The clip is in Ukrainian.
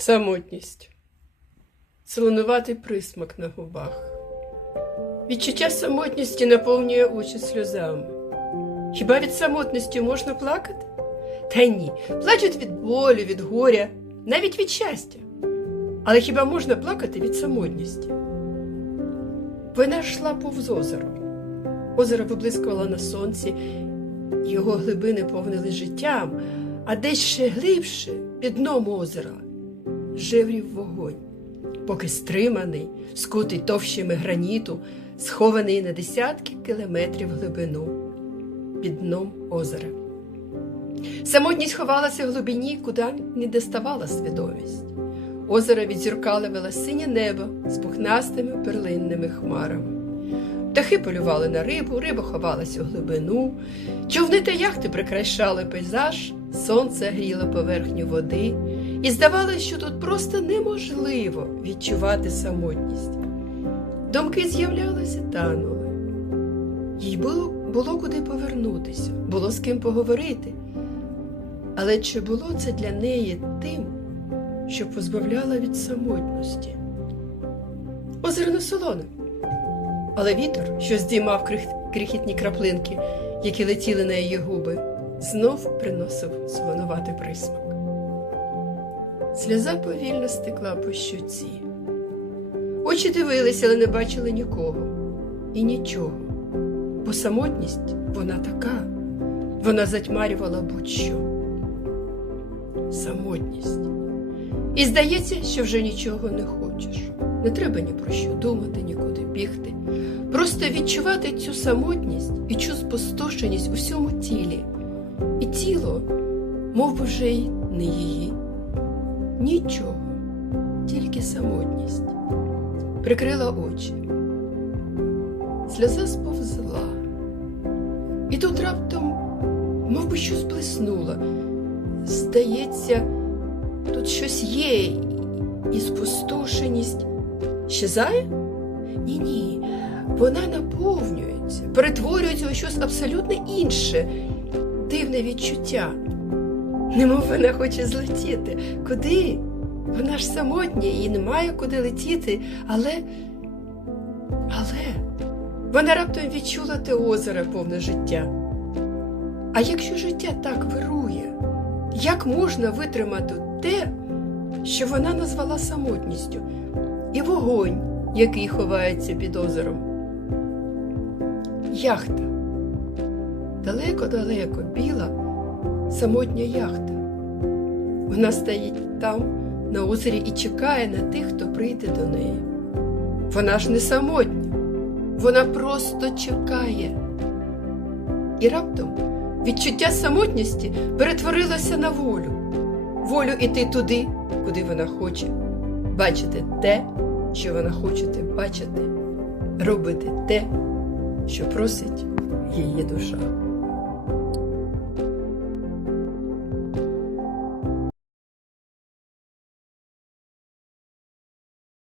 Самотність. Солонуватий присмак на губах. Відчуття самотності наповнює очі сльозами. Хіба від самотності можна плакати? Та ні, плачуть від болю, від горя, навіть від щастя. Але хіба можна плакати від самотності? Вона йшла повз озеро. Озеро виблискувало на сонці, його глибини повнили життям, а десь ще глибше, під дном озера, жеврів вогонь, поки стриманий, скутий товщами граніту, схований на десятки кілометрів глибину під дном озера. Самотність ховалася в глибині, куди не доставала свідомість. Озеро відзеркалювало синє небо з пухнастими перлинними хмарами. Птахи полювали на рибу, риба ховалась у глибину, човни та яхти прикрашали пейзаж, сонце гріло поверхню води, і здавалося, що тут просто неможливо відчувати самотність. Думки з'являлися, танули. Їй було, було куди повернутися, було з ким поговорити. Але чи було це для неї тим, що позбавляло від самотності? Озеро не солоне, але вітер, що здіймав крих- крихітні краплинки, які летіли на її губи, знов приносив солонуватий присмак. Сльоза повільно стекла по щуці. Очі дивилися, але не бачили нікого і нічого, бо самотність вона така, вона затьмарювала будь-що. Самотність. І здається, що вже нічого не хочеш. Не треба ні про що думати, нікуди бігти. Просто відчувати цю самотність і цю спустошеність у всьому тілі. І тіло, мов би вже й не її. Нічого, тільки самотність. Прикрила очі. Сльоза сповзла. І тут раптом, мов би щось блиснуло. Здається, тут щось є, і спустошеність щезає? Ні, ні. Вона наповнюється, перетворюється у щось абсолютно інше, дивне відчуття. Немов вона хоче злетіти. Куди? Вона ж самотня, їй немає куди летіти, але. Але вона раптом відчула те озеро повне життя. А якщо життя так вирує, як можна витримати те, що вона назвала самотністю, і вогонь, який ховається під озером? Яхта. Далеко-далеко біла самотня яхта. Вона стоїть там, на озері, і чекає на тих, хто прийде до неї. Вона ж не самотня, вона просто чекає. І раптом відчуття самотності перетворилося на волю, волю іти туди, куди вона хоче, бачити те, що вона хоче бачити, робити те, що просить її душа.